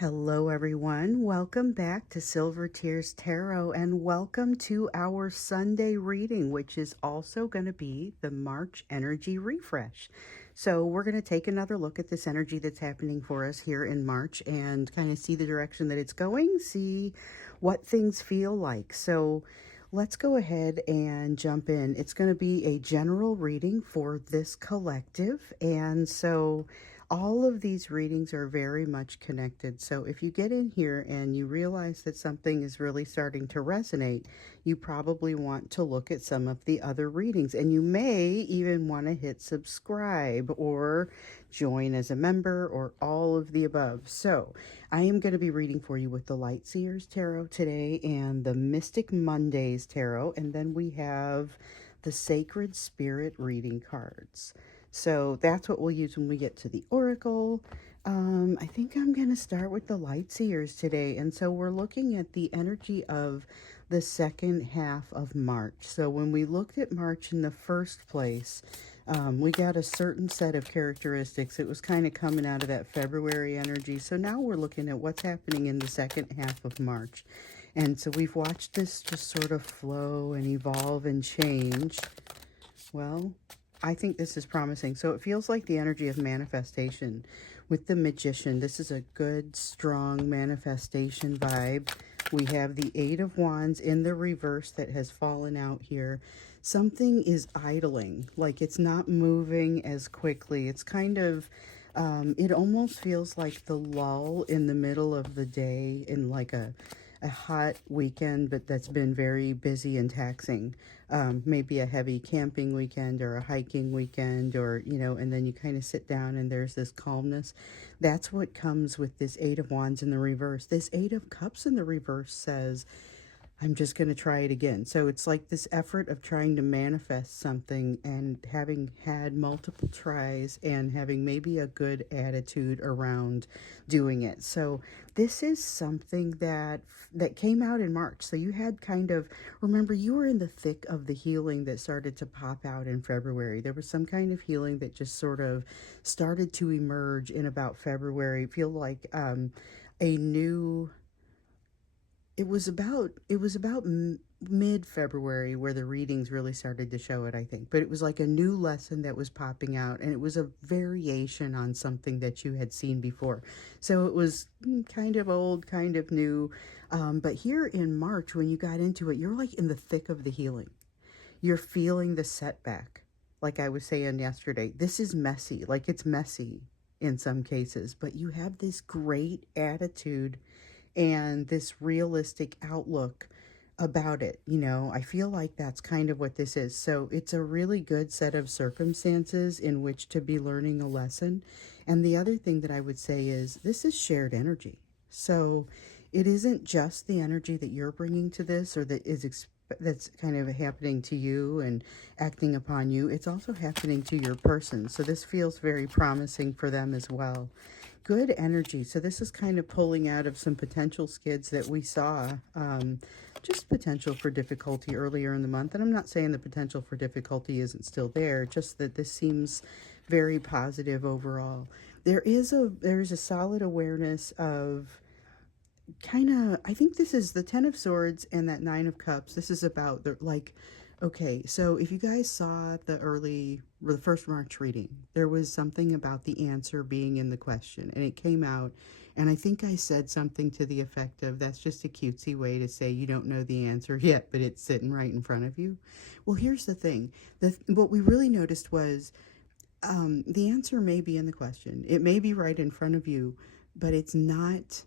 Hello, everyone. Welcome back to Silver Tears Tarot, and welcome to our Sunday reading, which is also going to be the March energy refresh. So, we're going to take another look at this energy that's happening for us here in March and kind of see the direction that it's going, see what things feel like. So, let's go ahead and jump in. It's going to be a general reading for this collective, and so all of these readings are very much connected. So if you get in here and you realize that something is really starting to resonate, you probably want to look at some of the other readings. And you may even want to hit subscribe or join as a member or all of the above. So I am going to be reading for you with the Light Seers Tarot today and the Mystic Mondays Tarot. And then we have the Sacred Spirit reading cards. So that's what we'll use when we get to the Oracle. I think I'm going to start with the Light Seers today. And so we're looking at the energy of the second half of March. So when we looked at March in the first place, we got a certain set of characteristics. It was kind of coming out of that February energy. So now we're looking at what's happening in the second half of March. And so we've watched this just sort of flow and evolve and change. Well, I think this is promising. So it feels like the energy of manifestation with the Magician. This is a good, strong manifestation vibe. We have the Eight of Wands in the reverse that has fallen out here. Something is idling, like it's not moving as quickly. It's kind of, it almost feels like the lull in the middle of the day in like a hot weekend, but that's been very busy and taxing. Maybe a heavy camping weekend or a hiking weekend, or, and then you kind of sit down and there's this calmness. That's what comes with this Eight of Wands in the reverse. This Eight of Cups in the reverse says, I'm just going to try it again. So it's like this effort of trying to manifest something and having had multiple tries and having maybe a good attitude around doing it. So this is something that came out in March. So you had kind of, remember, you were in the thick of the healing that started to pop out in February. There was some kind of healing that just sort of started to emerge in about February. Feel like a new, it was about mid-February where the readings really started to show it, I think. But it was like a new lesson that was popping out, and it was a variation on something that you had seen before. So it was kind of old, kind of new. But here in March, when you got into it, you're like in the thick of the healing. You're feeling the setback. Like I was saying yesterday, this is messy. Like it's messy in some cases, but you have this great attitude and this realistic outlook about it. I feel like that's kind of what this is. So it's a really good set of circumstances in which to be learning a lesson. And the other thing that I would say is this is shared energy. So it isn't just the energy that you're bringing to this or that's kind of happening to you and acting upon you. It's also happening to your person. So this feels very promising for them as well. Good energy. So this is kind of pulling out of some potential skids that we saw. Just potential for difficulty earlier in the month. And I'm not saying the potential for difficulty isn't still there, just that this seems very positive overall. There's a solid awareness of kind of, I think this is the Ten of Swords and that Nine of Cups. This is about the, like, okay, so if you guys saw the first March reading, there was something about the answer being in the question, and it came out, and I think I said something to the effect of, that's just a cutesy way to say you don't know the answer yet, but it's sitting right in front of you. Well, here's the thing. What we really noticed was the answer may be in the question. It may be right in front of you, but it's not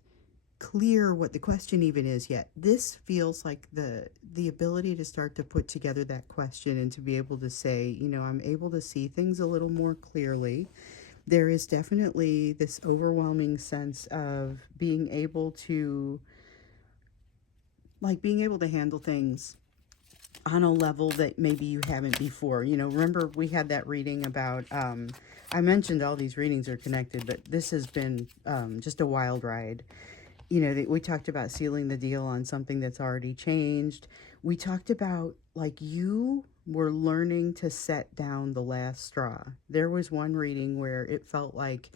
clear what the question even is yet. This feels like the ability to start to put together that question and to be able to say, I'm able to see things a little more clearly. There is definitely this overwhelming sense of being able to handle things on a level that maybe you haven't before. Remember we had that reading about, I mentioned all these readings are connected, but this has been just a wild ride. We talked about sealing the deal on something that's already changed. We talked about, like, you were learning to set down the last straw. There was one reading where it felt like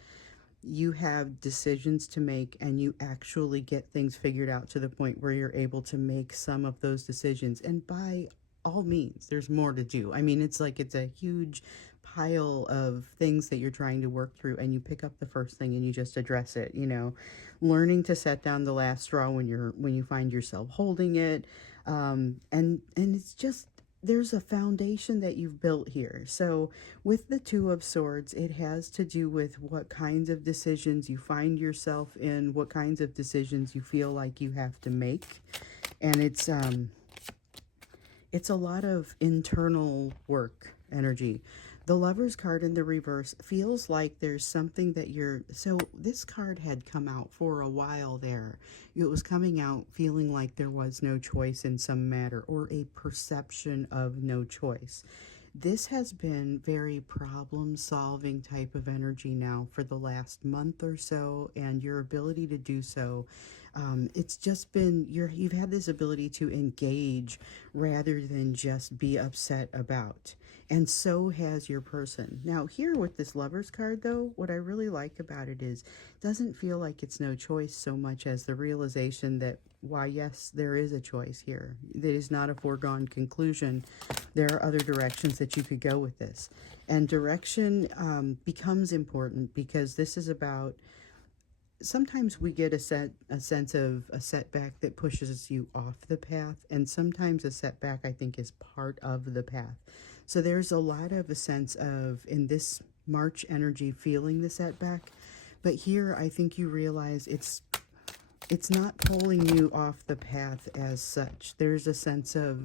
you have decisions to make and you actually get things figured out to the point where you're able to make some of those decisions. And by all means, there's more to do. I mean, it's like it's a huge pile of things that you're trying to work through, and you pick up the first thing and you just address it, you know. Learning to set down the last straw when you find yourself holding it. And it's just, there's a foundation that you've built here. So with the Two of Swords, it has to do with what kinds of decisions you find yourself in, what kinds of decisions you feel like you have to make. And it's a lot of internal work energy. The Lover's card in the reverse feels like there's something that so this card had come out for a while there. It was coming out feeling like there was no choice in some matter, or a perception of no choice. This has been very problem-solving type of energy now for the last month or so, and your ability to do so, it's just been, you've had this ability to engage rather than just be upset about. And so has your person. Now here with this Lover's card though, what I really like about it is, it doesn't feel like it's no choice so much as the realization that, why yes, there is a choice here. It is not a foregone conclusion. There are other directions that you could go with this. And direction becomes important, because this is about, sometimes we get a sense of a setback that pushes you off the path, and sometimes a setback, I think, is part of the path. So there's a lot of a sense of, in this March energy, feeling the setback, but here I think you realize it's not pulling you off the path as such. There's a sense of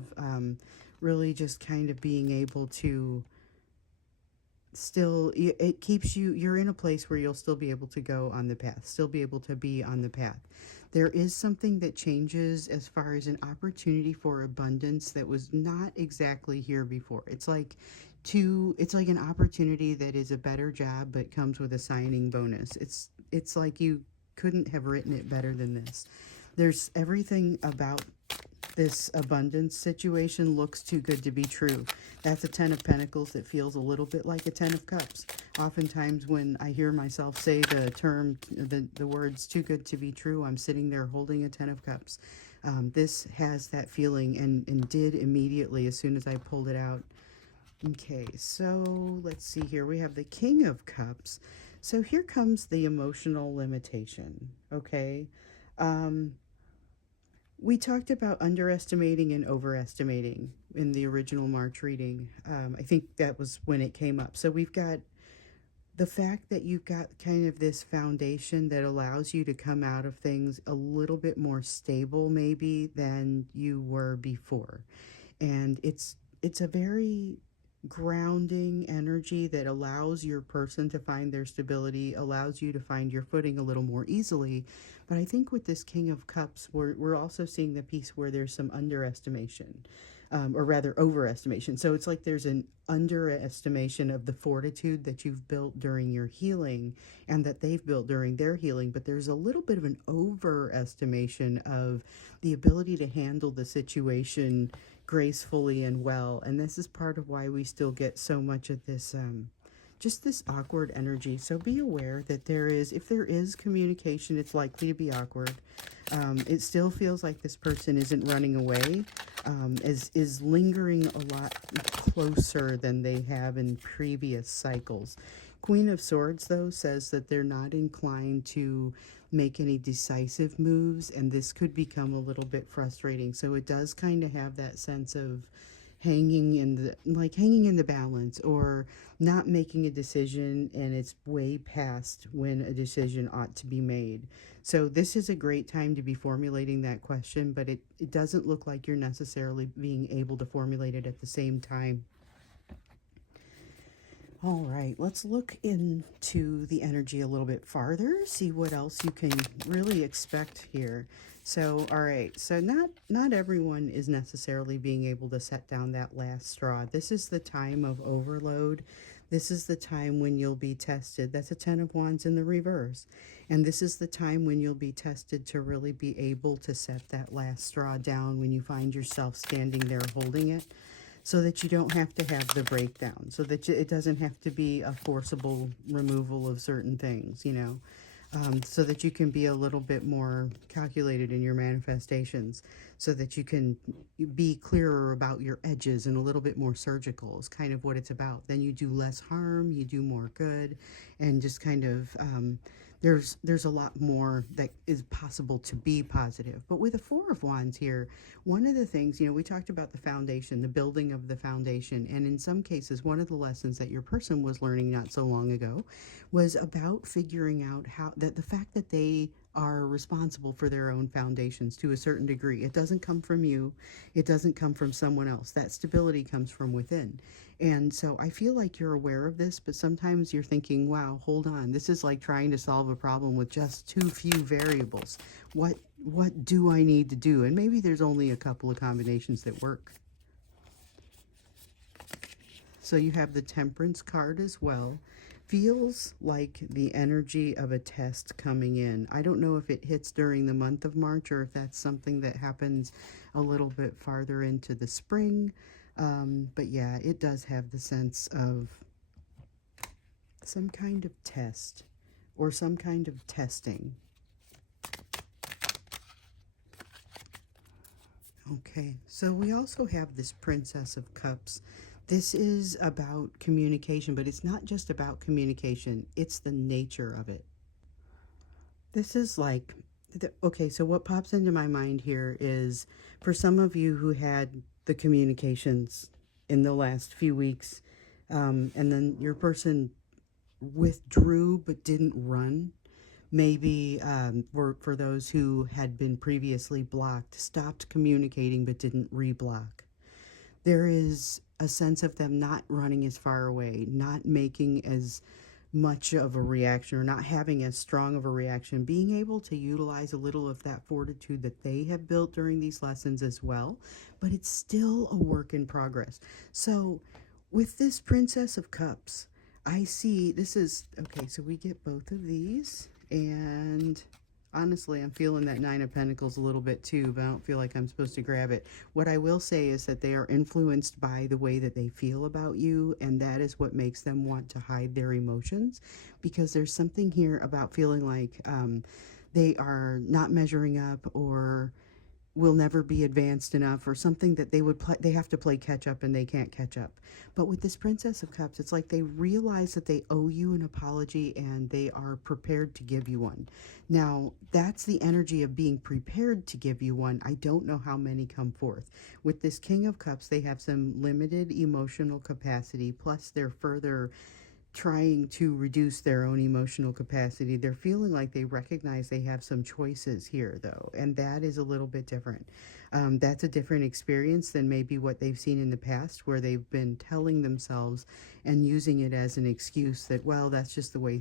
really just kind of being able to still, it keeps you, you're in a place where you'll still be able to go on the path, still be able to be on the path. There is something that changes as far as an opportunity for abundance that was not exactly here before. It's like an opportunity that is a better job but comes with a signing bonus. It's like you couldn't have written it better than this. There's everything about this abundance situation looks too good to be true. That's a Ten of Pentacles that feels a little bit like a Ten of Cups. Oftentimes when I hear myself say the words too good to be true, I'm sitting there holding a Ten of Cups. This has that feeling, and did immediately as soon as I pulled it out. Okay, so let's see here. We have the King of Cups. So here comes the emotional limitation, okay? We talked about underestimating and overestimating in the original March reading. I think that was when it came up. So we've got the fact that you've got kind of this foundation that allows you to come out of things a little bit more stable maybe than you were before. And it's a very grounding energy that allows your person to find their stability, allows you to find your footing a little more easily. But I think with this King of Cups, we're also seeing the piece where there's some underestimation, or rather overestimation. So it's like there's an underestimation of the fortitude that you've built during your healing and that they've built during their healing, but there's a little bit of an overestimation of the ability to handle the situation gracefully and well. And this is part of why we still get so much of this just this awkward energy. So be aware that if there is communication, it's likely to be awkward. It still feels like this person isn't running away, is lingering a lot closer than they have in previous cycles. Queen of Swords, though, says that they're not inclined to make any decisive moves, and this could become a little bit frustrating. So it does kind of have that sense of hanging in the balance, or not making a decision and it's way past when a decision ought to be made. So this is a great time to be formulating that question, but it doesn't look like you're necessarily being able to formulate it at the same time. All right, let's look into the energy a little bit farther, see what else you can really expect here. So, all right, so not everyone is necessarily being able to set down that last straw. This is the time of overload. This is the time when you'll be tested. That's a Ten of Wands in the reverse. And this is the time when you'll be tested to really be able to set that last straw down when you find yourself standing there holding it. so that you don't have to have the breakdown, so that it doesn't have to be a forcible removal of certain things, you know, so that you can be a little bit more calculated in your manifestations, so that you can be clearer about your edges and a little bit more surgical is kind of what it's about. Then you do less harm, you do more good, and just kind of there's a lot more that is possible to be positive. But with the Four of Wands here, one of the things, you know, we talked about the foundation, the building of the foundation, and in some cases, one of the lessons that your person was learning not so long ago was about figuring out how that the fact that they are responsible for their own foundations to a certain degree. It doesn't come from you. It doesn't come from someone else. That stability comes from within. And so I feel like you're aware of this, but sometimes you're thinking, wow, hold on. This is like trying to solve a problem with just too few variables. What do I need to do? And maybe there's only a couple of combinations that work. So you have the Temperance card as well. Feels like the energy of a test coming in. I don't know if it hits during the month of March or if that's something that happens a little bit farther into the spring. But yeah, it does have the sense of some kind of test or some kind of testing. Okay, so we also have this Princess of Cups. This is about communication, but it's not just about communication. It's the nature of it. This is like, okay, so what pops into my mind here is for some of you who had the communications in the last few weeks, and then your person withdrew but didn't run. Maybe for those who had been previously blocked, stopped communicating but didn't re-block. There is a sense of them not running as far away, not making as much of a reaction or not having as strong of a reaction, being able to utilize a little of that fortitude that they have built during these lessons as well, but it's still a work in progress. So with this Princess of Cups, I see this is, okay, so we get both of these, and honestly, I'm feeling that Nine of Pentacles a little bit too, but I don't feel like I'm supposed to grab it. What I will say is that they are influenced by the way that they feel about you, and that is what makes them want to hide their emotions, because there's something here about feeling like they are not measuring up or will never be advanced enough or something that they have to play catch up and they can't catch up. But with this Princess of Cups, it's like they realize that they owe you an apology and they are prepared to give you one. Now, that's the energy of being prepared to give you one. I don't know how many come forth. With this King of Cups, they have some limited emotional capacity, plus they're further trying to reduce their own emotional capacity. They're feeling like they recognize they have some choices here, though, and that is a little bit different. That's a different experience than maybe what they've seen in the past, where they've been telling themselves and using it as an excuse that, well, that's just the way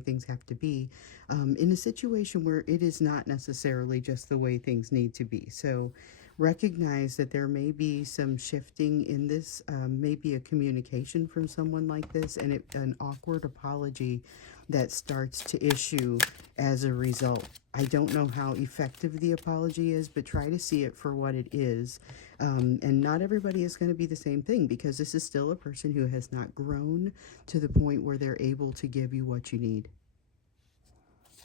things have to be, in a situation where it is not necessarily just the way things need to be. So recognize that there may be some shifting in this, maybe a communication from someone like this, and an awkward apology that starts to issue as a result. I don't know how effective the apology is, but try to see it for what it is. And not everybody is going to be the same thing, because this is still a person who has not grown to the point where they're able to give you what you need.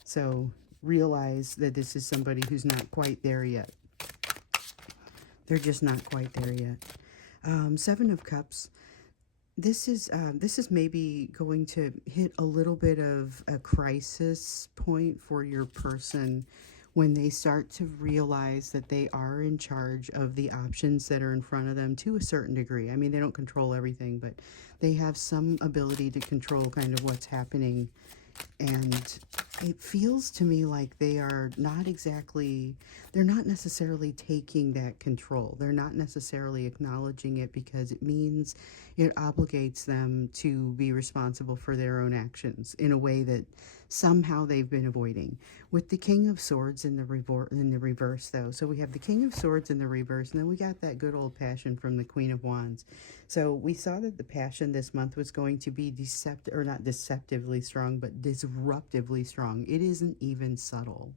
So realize that this is somebody who's not quite there yet. They're just not quite there yet. Seven of Cups. This is maybe going to hit a little bit of a crisis point for your person when they start to realize that they are in charge of the options that are in front of them to a certain degree. I mean, they don't control everything, but they have some ability to control kind of what's happening. And it feels to me like they are not exactly, they're not necessarily taking that control. They're not necessarily acknowledging it, because it means it obligates them to be responsible for their own actions in a way that somehow they've been avoiding. With the King of Swords in the reverse, though, so we have the King of Swords in the reverse, and then we got that good old passion from the Queen of Wands. So we saw that the passion this month was going to be not deceptively strong, but disruptively strong. It isn't even subtle.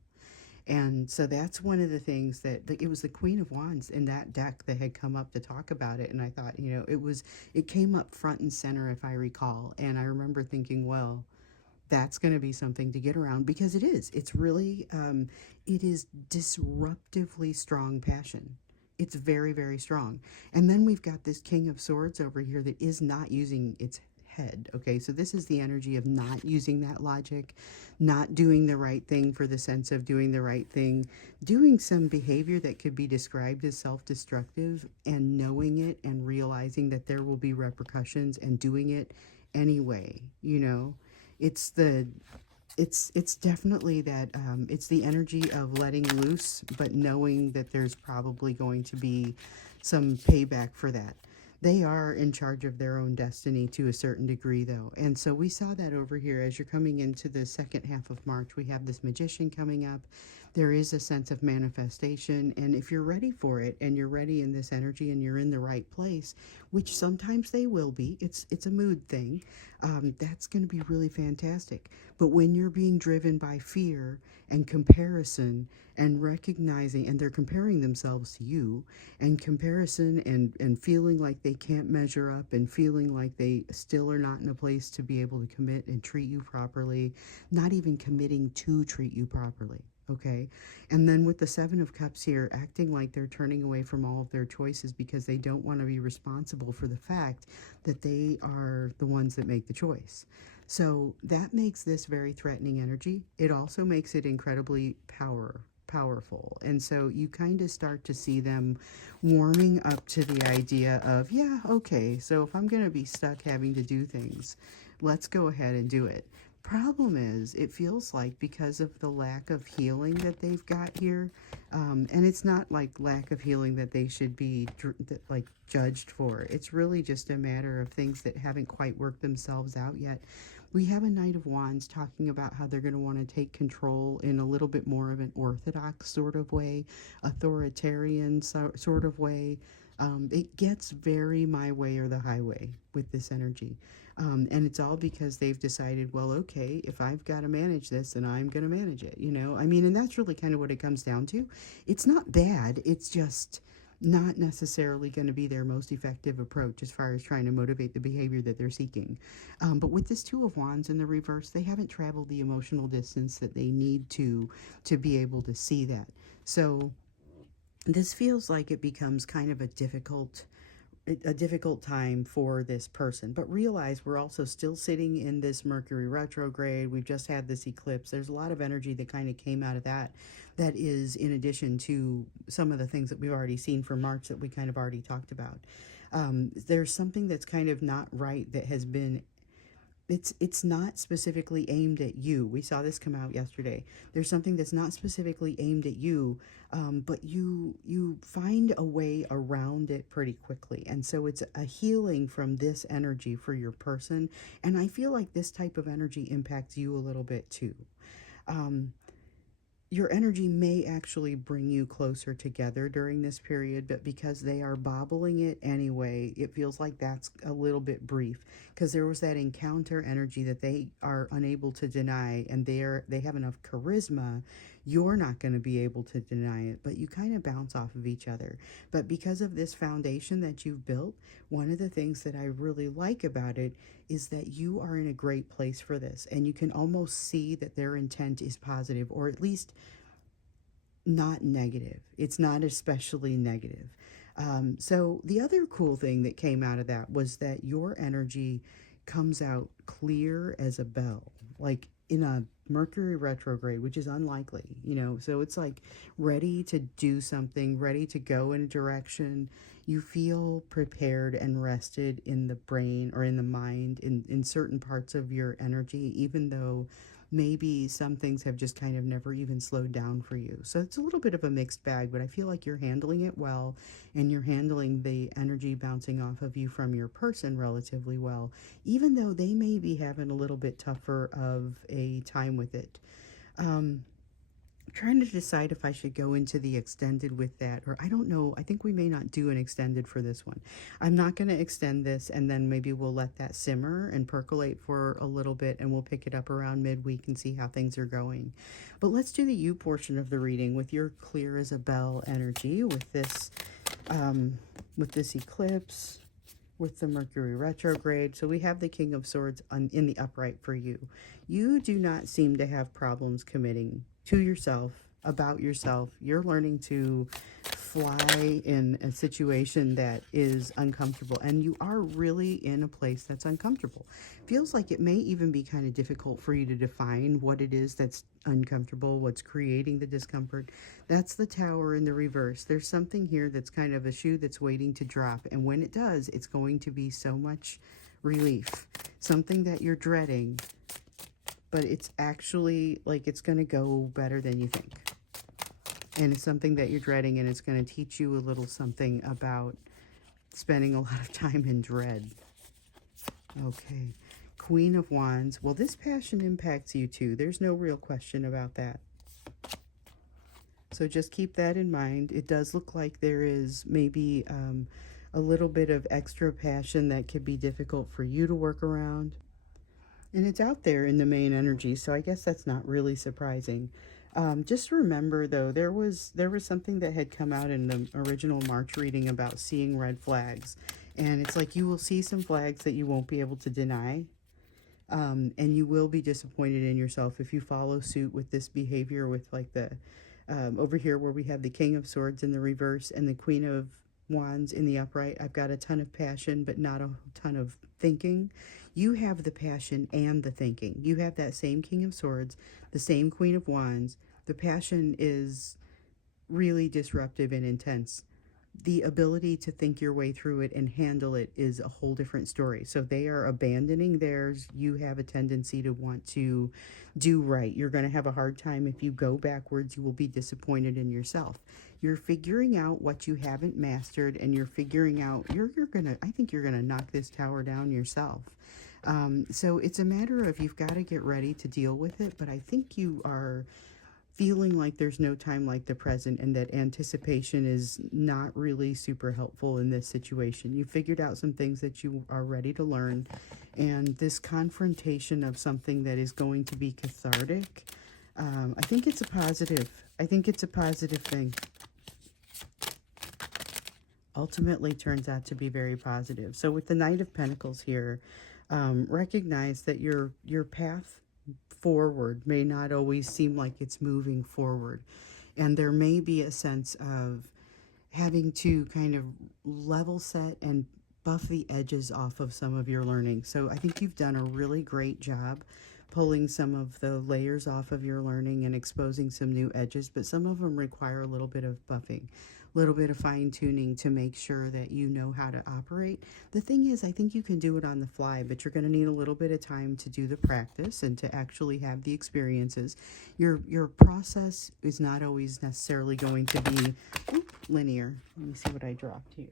And so that's one of the things that it was the Queen of Wands in that deck that had come up to talk about it. And I thought, it came up front and center, if I recall. And I remember thinking, well, that's going to be something to get around, because it is. It's really, it is disruptively strong passion. It's very, very strong. And then we've got this King of Swords over here that is not using its head. Okay, so this is the energy of not using that logic, not doing the right thing for the sense of doing the right thing, doing some behavior that could be described as self-destructive, and knowing it and realizing that there will be repercussions and doing it anyway. It's the it's definitely that, it's the energy of letting loose, but knowing that there's probably going to be some payback for that. They are in charge of their own destiny to a certain degree, though. And so we saw that over here as you're coming into the second half of March. We have this Magician coming up. There is a sense of manifestation. And if you're ready for it, and you're ready in this energy, and you're in the right place, which sometimes they will be, it's a mood thing, that's going to be really fantastic. But when you're being driven by fear and comparison, and recognizing, and they're comparing themselves to you, and comparison, and feeling like they can't measure up, and feeling like they still are not in a place to be able to commit and treat you properly, not even committing to treat you properly. Okay, and then with the Seven of Cups here, acting like they're turning away from all of their choices because they don't want to be responsible for the fact that they are the ones that make the choice. So that makes this very threatening energy. It also makes it incredibly powerful. And so you kind of start to see them warming up to the idea of, yeah, okay, so if I'm going to be stuck having to do things, let's go ahead and do it. Problem is, it feels like because of the lack of healing that they've got here, and it's not like lack of healing that they should be like judged for. It's really just a matter of things that haven't quite worked themselves out yet. We have a Knight of Wands talking about how they're going to want to take control in a little bit more of an orthodox sort of way, authoritarian sort of way. It gets very my way or the highway with this energy. And it's all because they've decided, well, okay, if I've got to manage this, then I'm going to manage it, I mean, and that's really kind of what it comes down to. It's not bad. It's just not necessarily going to be their most effective approach as far as trying to motivate the behavior that they're seeking. But with this Two of Wands in the reverse, they haven't traveled the emotional distance that they need to be able to see that. So this feels like it becomes kind of a difficult time for this person. But realize we're also still sitting in this Mercury retrograde. We've just had this eclipse. There's a lot of energy that kind of came out of that is in addition to some of the things that we've already seen for March that we kind of already talked about. There's something that's kind of not right that has been, it's not specifically aimed at you. We saw this come out yesterday. There's something that's not specifically aimed at you, but you find a way around it pretty quickly. And so it's a healing from this energy for your person. And I feel like this type of energy impacts you a little bit too. Your energy may actually bring you closer together during this period, but because they are bobbling it anyway, it feels like that's a little bit brief, because there was that encounter energy that they are unable to deny, and they have enough charisma. You're not going to be able to deny it, but you kind of bounce off of each other. But because of this foundation that you've built, one of the things that I really like about it is that you are in a great place for this, and you can almost see that their intent is positive, or at least not negative. It's not especially negative. So the other cool thing that came out of that was that your energy comes out clear as a bell, like in a Mercury retrograde, which is unlikely, so it's like ready to do something, ready to go in a direction. You feel prepared and rested in the brain or in the mind, in certain parts of your energy, even though maybe some things have just kind of never even slowed down for you. So it's a little bit of a mixed bag, but I feel like you're handling it well, and you're handling the energy bouncing off of you from your person relatively well, even though they may be having a little bit tougher of a time with it. trying to decide if I should go into the extended with that, or I don't know. I think we may not do an extended for this one. I'm not going to extend this, and then maybe we'll let that simmer and percolate for a little bit, and we'll pick it up around midweek and see how things are going. But let's do the you portion of the reading with your clear as a bell energy with this eclipse, with the Mercury retrograde. So we have the King of Swords in the upright for you. You do not seem to have problems committing to yourself, about yourself. You're learning to fly in a situation that is uncomfortable, and you are really in a place that's uncomfortable. Feels like it may even be kind of difficult for you to define what it is that's uncomfortable, what's creating the discomfort. That's the Tower in the reverse. There's something here that's kind of a shoe that's waiting to drop, and when it does, it's going to be so much relief. Something that you're dreading, but it's actually like it's going to go better than you think. And it's something that you're dreading, and it's going to teach you a little something about spending a lot of time in dread. Okay. Queen of Wands. Well, this passion impacts you too. There's no real question about that. So just keep that in mind. It does look like there is maybe a little bit of extra passion that could be difficult for you to work around. And it's out there in the main energy, so I guess that's not really surprising. Just remember, though, there was something that had come out in the original March reading about seeing red flags. And it's like you will see some flags that you won't be able to deny. And you will be disappointed in yourself if you follow suit with this behavior with like the, over here where we have the King of Swords in the reverse and the Queen of Wands in the upright. I've got a ton of passion, but not a ton of thinking. You have the passion and the thinking. You have that same King of Swords, the same Queen of Wands. The passion is really disruptive and intense. The ability to think your way through it and handle it is a whole different story. So they are abandoning theirs. You have a tendency to want to do right. You're going to have a hard time if you go backwards. You will be disappointed in yourself. You're figuring out what you haven't mastered, and you're figuring out, I think you're going to knock this tower down yourself. So it's a matter of you've got to get ready to deal with it, but I think you are feeling like there's no time like the present, and that anticipation is not really super helpful in this situation. You figured out some things that you are ready to learn, and this confrontation of something that is going to be cathartic, I think it's a positive. I think it's a positive thing. Ultimately turns out to be very positive. So with the Knight of Pentacles here, recognize that your path forward may not always seem like it's moving forward, and there may be a sense of having to kind of level set and buff the edges off of some of your learning. So I think you've done a really great job pulling some of the layers off of your learning and exposing some new edges, but some of them require a little bit of buffing, a little bit of fine-tuning to make sure that you know how to operate. The thing is, I think you can do it on the fly, but you're going to need a little bit of time to do the practice and to actually have the experiences. Your process is not always necessarily going to be linear. Let me see what I dropped here.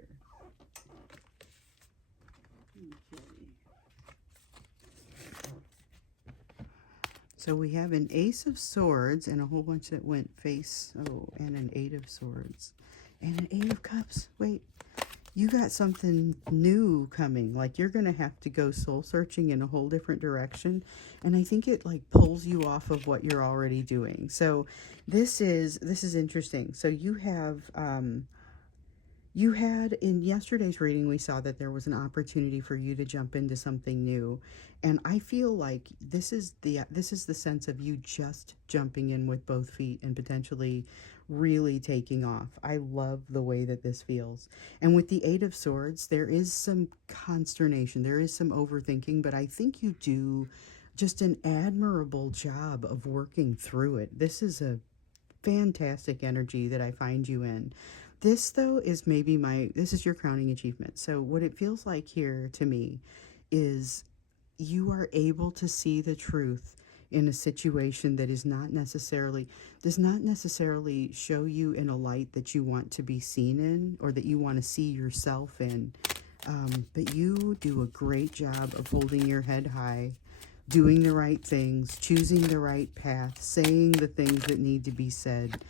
So we have an Ace of Swords and a whole bunch that went face, and an Eight of Swords. And an Eight of Cups. Wait, you got something new coming. Like you're going to have to go soul searching in a whole different direction. And I think it like pulls you off of what you're already doing. So this is interesting. So you have, you had in yesterday's reading, we saw that there was an opportunity for you to jump into something new. And I feel like this is the sense of you just jumping in with both feet and potentially really taking off. I love the way that this feels. And with the Eight of Swords, there is some consternation. There is some overthinking, but I think you do just an admirable job of working through it. This is a fantastic energy that I find you in. This, though, is maybe this is your crowning achievement. So what it feels like here to me is you are able to see the truth in a situation that does not necessarily show you in a light that you want to be seen in, or that you want to see yourself in. But you do a great job of holding your head high, doing the right things, choosing the right path, saying the things that need to be said.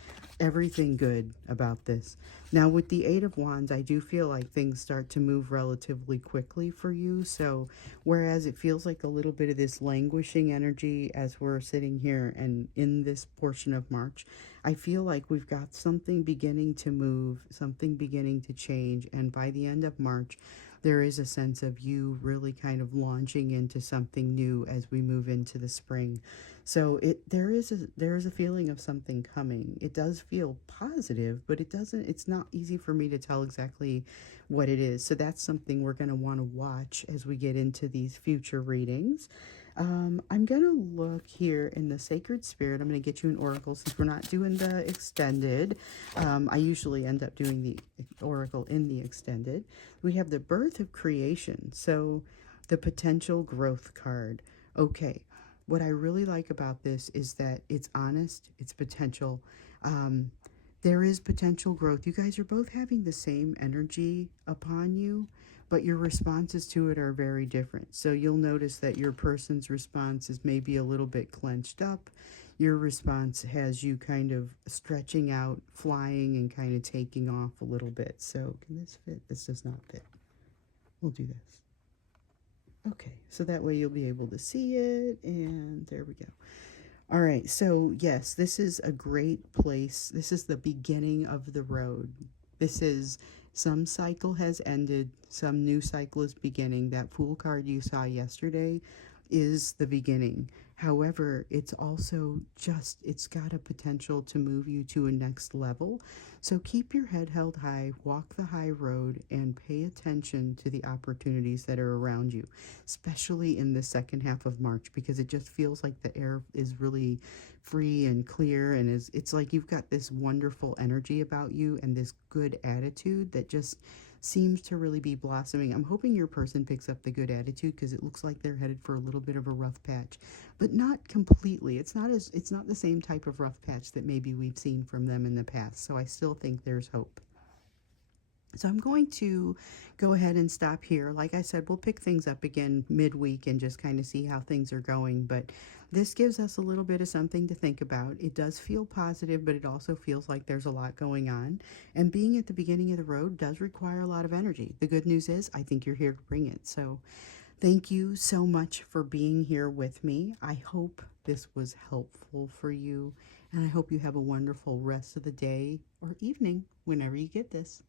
Everything good about this. Now, with the Eight of Wands, I do feel like things start to move relatively quickly for you. So, whereas it feels like a little bit of this languishing energy as we're sitting here and in this portion of March, I feel like we've got something beginning to move, something beginning to change. And by the end of March, there is a sense of you really kind of launching into something new as we move into the spring. So there is a feeling of something coming. It does feel positive, but it's not easy for me to tell exactly what it is. So that's something we're going to want to watch as we get into these future readings. I'm going to look here in the Sacred Spirit. I'm going to get you an oracle since we're not doing the extended. I usually end up doing the oracle in the extended. We have the Birth of Creation. So the potential growth card. Okay. What I really like about this is that it's honest, it's potential. Um, there is potential growth. You guys are both having the same energy upon you, but your responses to it are very different. So you'll notice that your person's response is maybe a little bit clenched up. Your response has you kind of stretching out, flying, and kind of taking off a little bit. So can this fit? This does not fit. We'll do this. Okay, so that way you'll be able to see it, and there we go. All right, so yes, this is a great place. This is the beginning of the road. This is some cycle has ended, some new cycle is beginning. That Fool card you saw yesterday is the beginning. However, it's also it's got a potential to move you to a next level. So keep your head held high, walk the high road, and pay attention to the opportunities that are around you, especially in the second half of March, because it just feels like the air is really free and clear, and it's like you've got this wonderful energy about you and this good attitude that just seems to really be blossoming. I'm hoping your person picks up the good attitude because it looks like they're headed for a little bit of a rough patch, but not completely. It's not the same type of rough patch that maybe we've seen from them in the past. So I still think there's hope. So I'm going to go ahead and stop here. Like I said, we'll pick things up again midweek and just kind of see how things are going. But this gives us a little bit of something to think about. It does feel positive, but it also feels like there's a lot going on. And being at the beginning of the road does require a lot of energy. The good news is I think you're here to bring it. So thank you so much for being here with me. I hope this was helpful for you. And I hope you have a wonderful rest of the day or evening whenever you get this.